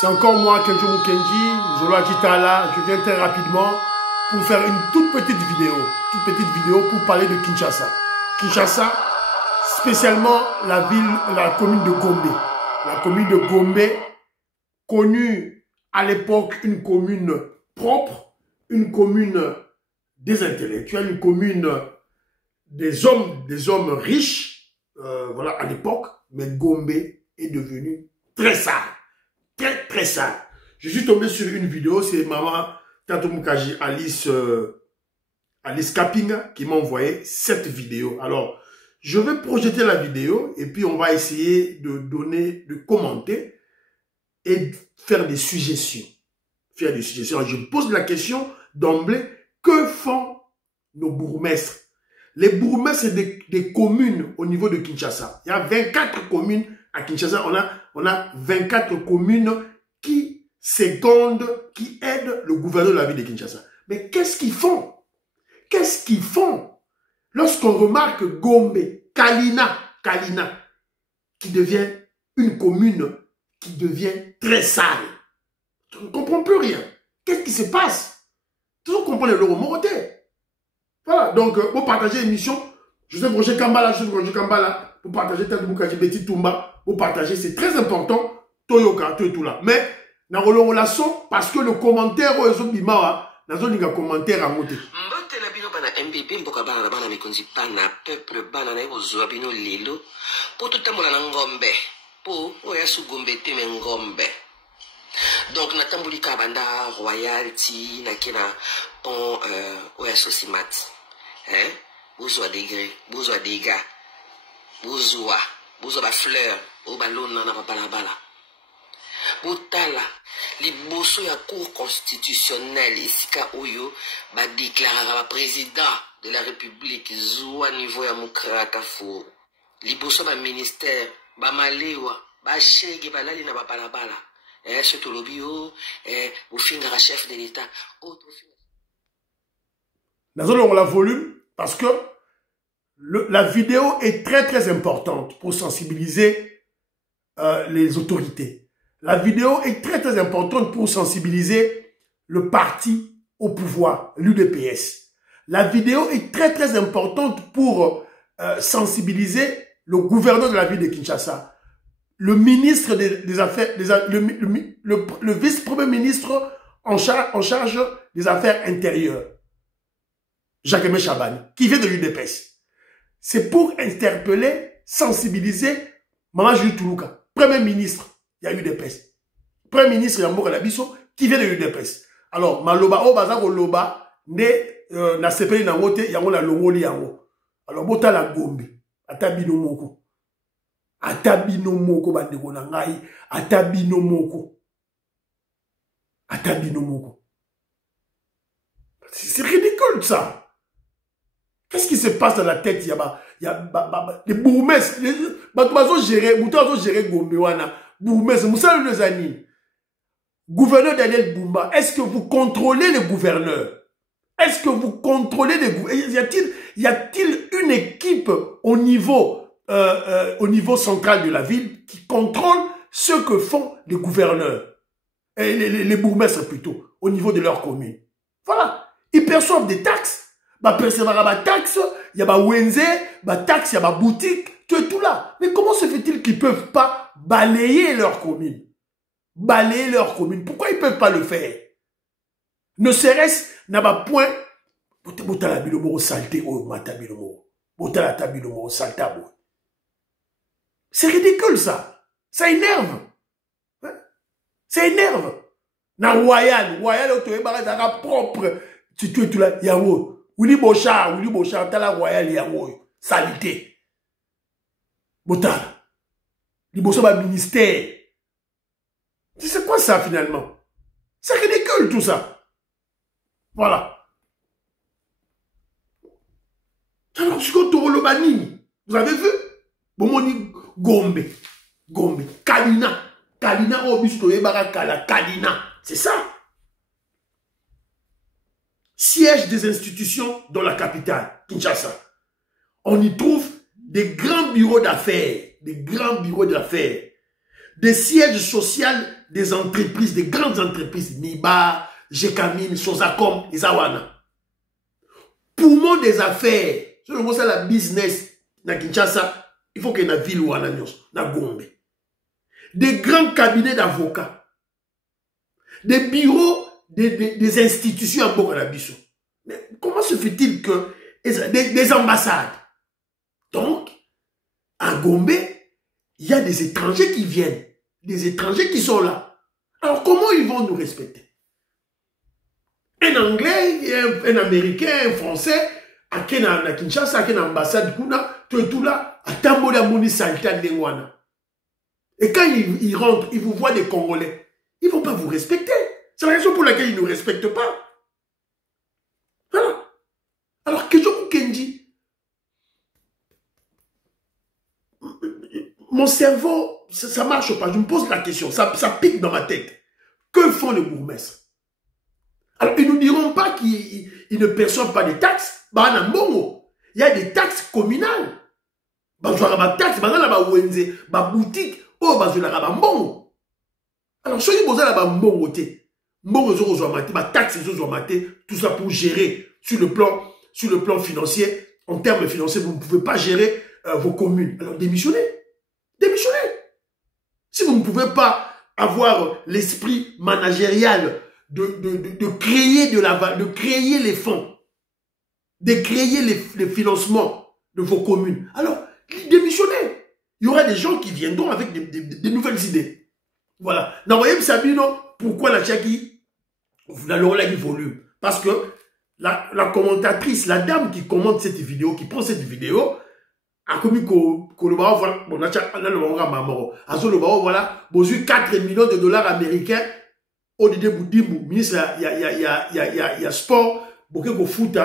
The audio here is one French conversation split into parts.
C'est encore moi, Kenjo Mukenji, Zola Kitala. Je viens très rapidement pour faire une toute petite vidéo pour parler de Kinshasa. Kinshasa, spécialement la commune de Gombe. La commune de Gombe, connue à l'époque une commune propre, une commune des intellectuels, une commune des hommes riches, voilà, à l'époque, mais Gombe est devenu très sale. Très sale. Je suis tombé sur une vidéo, c'est maman Tato Mukaji Alice Kapinga qui m'a envoyé cette vidéo. Alors, je vais projeter la vidéo et puis on va essayer de commenter et faire des suggestions. Je pose la question d'emblée, que font nos bourgmestres? Les bourgmestres des communes au niveau de Kinshasa. Il y a 24 communes à Kinshasa. On a 24 communes qui secondent, qui aident le gouverneur de la ville de Kinshasa. Mais qu'est-ce qu'ils font? Qu'est-ce qu'ils font lorsqu'on remarque Gombe, Kalina, qui devient une commune qui devient très sale? On ne comprend plus rien. Qu'est-ce qui se passe? Tout le monde comprend le Loromoroté. Voilà, donc pour partager l'émission, Joseph Roger Kambala, pour partager Tato Mukaji Betty Tumba, pour partager, c'est très important, Toyoka, tout là. Mais, dans la relation, parce que le commentaire, dans le commentaire à monter. MPP mboka bana na bana mikonzi pana peuple bana na ozwa bino lelo po totambola na ngombe po oya su gombe te me ngombe. Donc natambulika banda royalty na kina pon oya sosimat bozwa degré bozwa dégâts bozwa ba fleur o balona na balabala botala liboso ya cour constitutionnelle isika oyo ba déclarera ba président de la république zwa niveau ya mukraka fo liboso ba ministère ba malewa ba shege balali na ba balabala surtout lobio ufinga chef de l'état on la volume parce que la vidéo est très importante pour sensibiliser les autorités. La vidéo est très importante pour sensibiliser le parti au pouvoir, l'UDPS. La vidéo est très importante pour sensibiliser le gouverneur de la ville de Kinshasa, le ministre des Affaires, le vice-premier ministre en charge des Affaires intérieures, Jacques Chabani, qui vient de l'UDPS. C'est pour interpeller, sensibiliser Maman Jules Toulouka, premier ministre. Il y a eu des pèses. Premier ministre Yambo Kalabiso qui vient de l'UDPS. Alors, Maloba, Bazako Loba, na sepeli na ngote, yango na longoli yango. Alors, bota la Gombe, atabino moko. Atabino moko, bandeko na ngai, atabino moko. Atabino moko. C'est ridicule, ça. Qu'est-ce qui se passe dans la tête? Il y a les bourgmestres, bazo gérer Gombe wana. Bourgmestre, Moussa Lezani, gouverneur Daniel Bumba, est-ce que vous contrôlez les gouverneurs? Est-ce que vous contrôlez les gouverneurs? Y a-t-il une équipe au niveau central de la ville qui contrôle ce que font les gouverneurs? Les bourgmestres plutôt, au niveau de leur commune. Voilà. Ils perçoivent des taxes. Bah, percevoir des taxes, il y a des wenze, des taxes, il y a des boutiques, tout là. Mais comment se fait-il qu'ils ne peuvent pas balayer leur commune? Balayer leur commune. Pourquoi ils ne peuvent pas le faire? Ne serait-ce n'a pas point. C'est ridicule ça. Ça énerve. Ça énerve. Na royal propre. Tu tout là. Yawo. Willy Bochard, tala royal yawo. Salité. Botala. Liboso ba ministère. C'est quoi ça finalement? C'est ridicule tout ça. Voilà. Alors, vous avez vu? Bomoni Gombe. Kalina. Kalina. C'est ça. Siège des institutions dans la capitale, Kinshasa. On y trouve des grands bureaux d'affaires. des sièges sociaux des entreprises, des grandes entreprises, Niba, Jekamine, Sozacom, Isawana. Poumon des affaires, c'est la business, na Kinshasa, il faut qu'il y ait une ville ou na Gombe. Des grands cabinets d'avocats, des bureaux, des institutions à Bokanabiso. Mais comment se fait-il que des ambassades? Donc, à Gombe, il y a des étrangers qui viennent, des étrangers qui sont là. Alors, comment ils vont nous respecter? Un Anglais, un Américain, un Français, à Kinshasa, à l'ambassade, tout là, à Tambola Mouni Salta Ndengwana. Et quand ils rentrent, ils vous voient des Congolais, ils ne vont pas vous respecter. C'est la raison pour laquelle ils ne nous respectent pas. Voilà. Alors, Kejoku Kenji, mon cerveau, ça ne marche pas. Je me pose la question, ça pique dans ma tête. Que font les bourgmestres? Alors, ils ne nous diront pas qu'ils ne perçoivent pas des taxes. Il y a des taxes communales. Il y a des taxes, il y a des boutiques. Alors, ceux qui posent là-bas, tout ça pour gérer sur le plan financier. En termes financiers, vous ne pouvez pas gérer vos communes. Alors, démissionnez. Démissionnez. Si vous ne pouvez pas avoir l'esprit managérial de créer les fonds, de créer les financements de vos communes, alors, démissionnez. Il y aura des gens qui viendront avec des nouvelles idées. Voilà. N'envoyez Sabino, pourquoi la Tchaki, la Lorla du volume? Parce que la commentatrice, la dame qui commente cette vidéo, qui prend cette vidéo, a commis que le baro, voilà, bon, voilà, besoin 4 millions de dollars américains, Odide Boudimou, ministre, il y a sport, beaucoup de foot,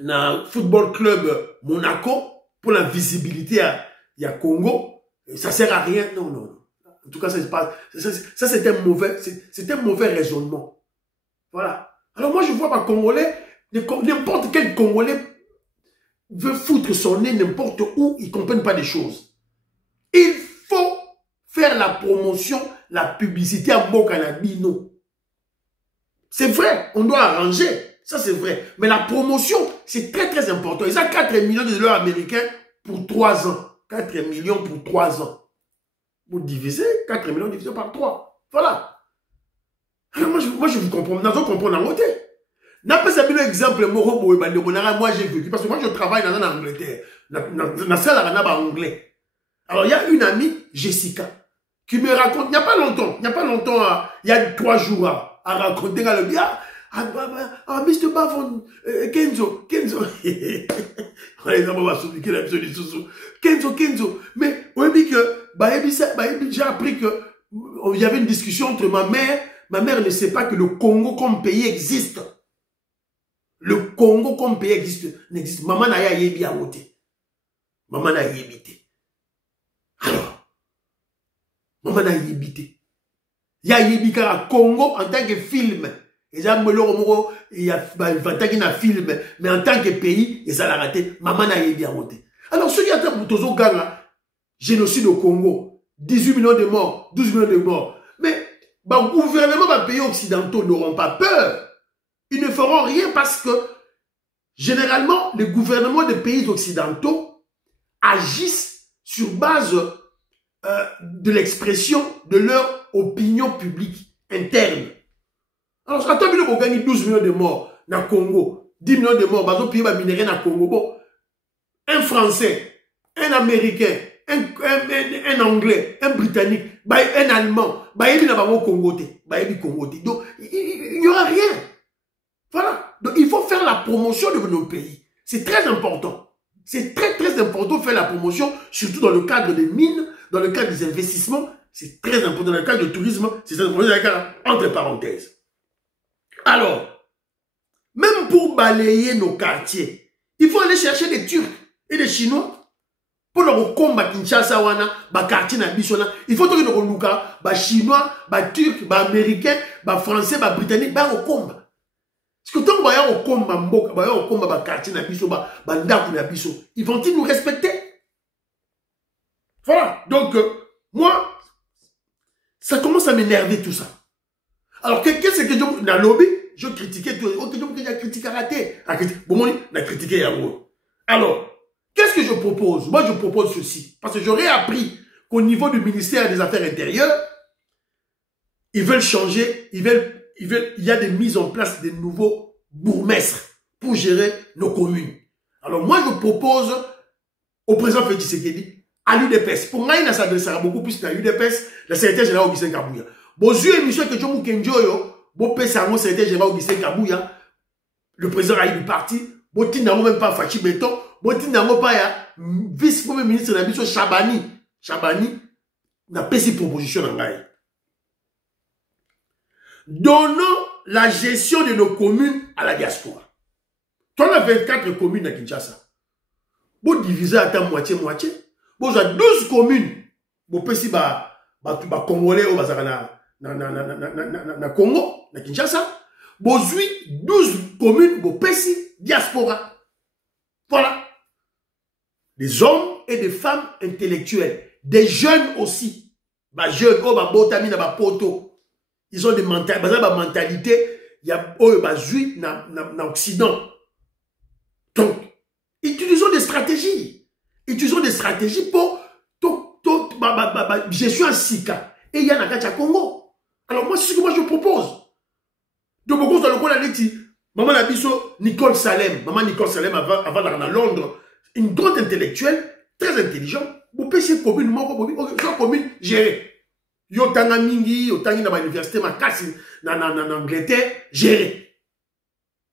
na football club Monaco, pour la visibilité il y a Congo, ça sert à rien. Non, non, non. En tout cas, ça c'est un mauvais raisonnement. Voilà. Alors moi, je vois pas Congolais, n'importe quel Congolais veut foutre son nez n'importe où, ils ne comprennent pas des choses. Il faut faire la promotion, la publicité à Bokanabino. C'est vrai, on doit arranger. Ça, c'est vrai. Mais la promotion, c'est très, très important. Ils ont 4 millions de dollars américains pour 3 ans. 4 millions pour 3 ans. Vous divisez 4 millions divisé par 3. Voilà. Alors moi, je vous comprends. Nous comprenons en côté. N'a pas ça un exemple, moi, j'ai vécu. Parce que moi, je travaille dans l'Angleterre. Dans la salle en anglais. Alors, il y a une amie, Jessica, qui me raconte, il n'y a pas longtemps, il y a 3 jours, à raconter le bien. Mr. Bavon, Kenzo. Kenzo. Mais, oui, j'ai appris que il y avait une discussion entre ma mère. Ma mère ne sait pas que le Congo comme pays existe. Le Congo comme pays n'existe. Maman n'a pas yébi à voter. Maman n'a yébité. Alors, maman n'a yébité. Il y a yébi car Congo en tant que film. Il y a un film, mais en tant que pays, ils ont raté. Maman n'a yébi à voter. Alors, ceux qui attendent pour tous génocide au Congo, 18 millions de morts, 12 millions de morts. Mais, le gouvernement des pays occidentaux n'auront pas peur. Ils ne feront rien parce que, généralement, les gouvernements des pays occidentaux agissent sur base de l'expression de leur opinion publique interne. Alors, quand on gagne 12 millions de morts dans le Congo, 10 millions de morts, dans le pays minéraux dans le Congo, bon, un Français, un Américain, un Anglais, un Britannique, un Allemand, donc il n'y aura rien. Voilà. Donc il faut faire la promotion de nos pays. C'est très important. C'est très très important de faire la promotion, surtout dans le cadre des mines, dans le cadre des investissements. C'est très important. Dans le cadre du tourisme, c'est très important. Dans le cadre, entre parenthèses. Alors, même pour balayer nos quartiers, il faut aller chercher des Turcs et des Chinois. Pour le combat Kinshasa wana, ba quartier na bisona, il faut que nous luka, ba chinois, ba turc, ba américain, ba français, ba britannique, ba au combat. Parce que tant que ba au combat mboka, ba au combat ba quartier na biso, ba ndaku na biso, ils vont-ils nous respecter? Voilà. Donc, moi, ça commence à m'énerver tout ça. Alors, qu'est-ce que je... Dans le lobby, je critiquais tout. Ok, donc, il y a critiqué raté. Bon, on a critiqué Yahoo. Alors, qu'est-ce que je propose? Moi, je propose ceci. Parce que j'aurais appris qu'au niveau du ministère des Affaires intérieures, ils veulent changer, il y a des mises en place de nouveaux bourgmestres pour gérer nos communes. Alors, moi, je propose au président Félix Tshisekedi, à l'UDPS. Pour moi, il s'adressera beaucoup plus à l'UDPS, la secrétaire générale Augustin Kabouya. Bon, je émission que je vous kenjoyo, bon, pesa mon secrétaire général Augustin Kabouya, le président a eu du parti, bon, tinamo même pas Fachi Beton, bon, tinamo pas ya, vice-premier ministre de la mission Chabani, n'a pas ces propositions en gagne. Donnons la gestion de nos communes à la diaspora. Tu as 24 communes à Kinshasa. Vous divisez à ta moitié-moitié. Vous avez 12 communes. Vous pouvez si Congolais ou na Congo, na Kinshasa. Vous avez 12 communes, vous pouvez si diaspora. Voilà. Des hommes et des femmes intellectuels. Des jeunes aussi. Jeunes, poto. Ils ont des mentalités. Il y a juif dans l'Occident. Donc, utilisons des stratégies. Utilisons des stratégies pour gestion à Sika. Et il y a Nakacha Congo. Alors, moi, c'est ce que moi je propose. Donc, je propose dans le coin de maman Nabiso, Nicole Salem. Maman Nicole Salem, avant d'aller à Londres, une grande intellectuelle, très intelligente. Vous pouvez ces communes, commune gérée. Yo tanga mingi, yo tangi dans l'université, ma casse en Angleterre, gérée.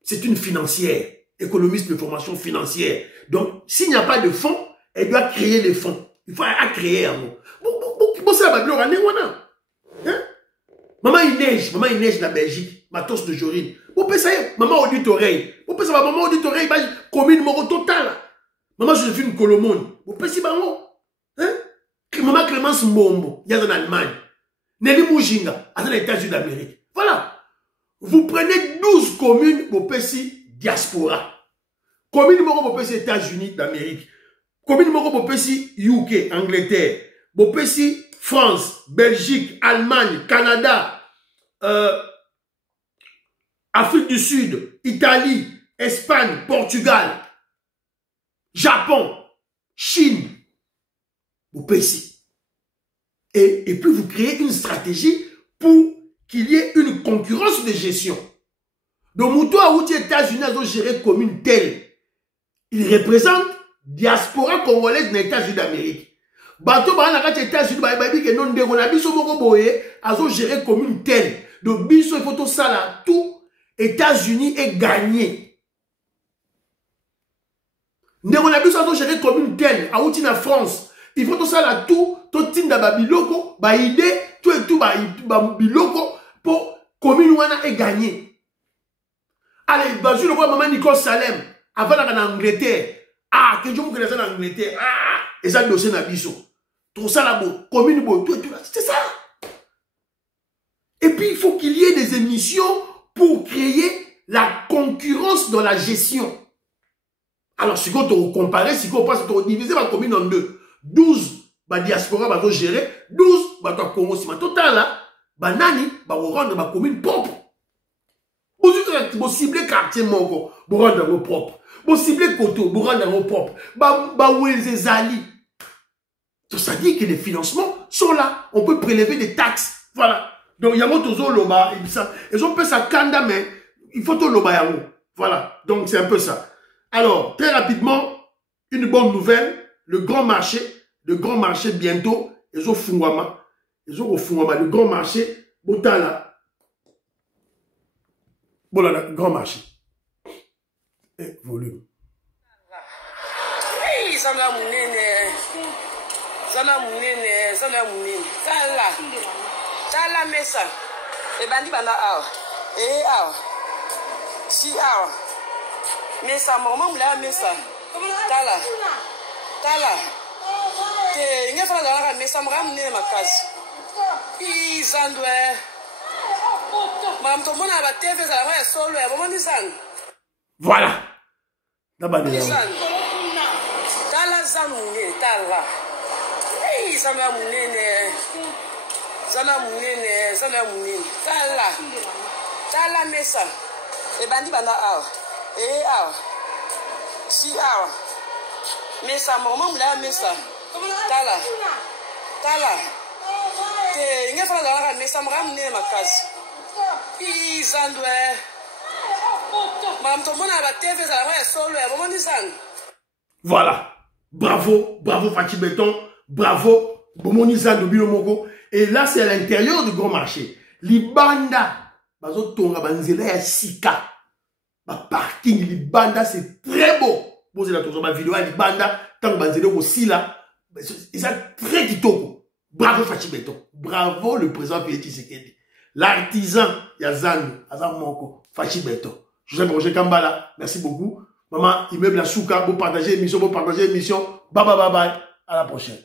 C'est une financière, économiste de formation financière. Donc, s'il n'y a pas de fonds, elle doit créer les fonds. Il faut créer un mot. Bon, ça va bien, maman, il neige dans la Belgique, ma tosse de Jorine. Vous pouvez ça, maman audite oreille. Vous pouvez ça, maman audite oreille, commune moro total. Maman, je suis une colomone. Vous pouvez ça, maman. Maman Clémence Mbombo, il y a en Allemagne. Nelly Moujinga, à les États-Unis d'Amérique. Voilà. Vous prenez 12 communes, vous payez diaspora. Commune vous payez États-Unis d'Amérique. Commune vous payez UK, Angleterre. Vous payez France, Belgique, Allemagne, Canada, Afrique du Sud, Italie, Espagne, Portugal, Japon, Chine. Vous payez. Et puis vous créez une stratégie pour qu'il y ait une concurrence de gestion. Donc, Moutoua Outi États-Unis a géré comme une telle. Il représente diaspora congolaise des États-Unis d'Amérique. Bateau Baranaka États-Unis, que non Degonabiso Mokoboye a géré comme une telle. Donc, Biso il faut tout ça là, tout États-Unis est gagné. Degonabiso a géré comme une telle. A Outi na France. Il faut tout ça là, tout tinda babiloko, ba idée, tout et tout babiloko pour commune wana est gagné. Allez, je le vois maman Nicole Salem, avant d'aller en Angleterre. Ah, que je me connais en Angleterre. Ah, et ça dossier na biso. Tout ça là, commune, tout et tout là, c'est ça. Et puis il faut qu'il y ait des émissions pour créer la concurrence dans la gestion. Alors, si vous comparez, si vous passez, vous divisez la commune en deux. 12 ba diaspora ba gérer, 12 ba Congo si ma total là, ba nani ba rendre ma commune propre. Vous ciblez quartier moko, vous rendre vos propre. Vous ciblez Koto, vous rendre vos propre. Ba Wezezali. Ça dit que les financements sont là. On peut prélever des taxes. Voilà. Donc il y a motozo loba ils ont fait ça kanda mais il faut tout loba yango. Voilà. Donc c'est un peu ça. Alors, très rapidement, une bonne nouvelle. Le grand marché bientôt, ils ont Fungwama, le grand marché, Botala, voilà, le grand marché. Et volume. Hey, Zana Mounene, Tala Mesa, et Bandi Bana Awa, et Awa, si Awa, Mesa, maman Moula Mesa, Tala. Tala. Te nge fala la mesa mga mne makasi. Izandwe. Mam to mona ba TV za la solo ya bomoni zan. Voilà. Tala zanu nge tala. Sana munene. Sana munene. Tala mesa. E bandi banda awa. Awa. Si awa. Mesa maman mula mesa. Tala. Te inge fala la mesa mra munene makasi. Izandwe. Mam to mona ba TV za la solo ya maman izan. Voilà. Bravo Fachi Béton. Bravo Bomonizan de Bilomoko. Et là, c'est à l'intérieur du grand marché. Libanda. Bazo tonga banzela ya sika. Ba parking Libanda, c'est très beau. Posez la tour ma vidéo à Libanda. Tant que banzela aussi là. C'est très kitoko. Bravo Fachi Béton. Bravo le président Félix Tshisekedi. L'artisan Yazan Azam Moko. Fachi Béton. Joseph Roger Kambala. Merci beaucoup. Maman, immeuble la Souka. Vous partagez l'émission. Bye bye. À la prochaine.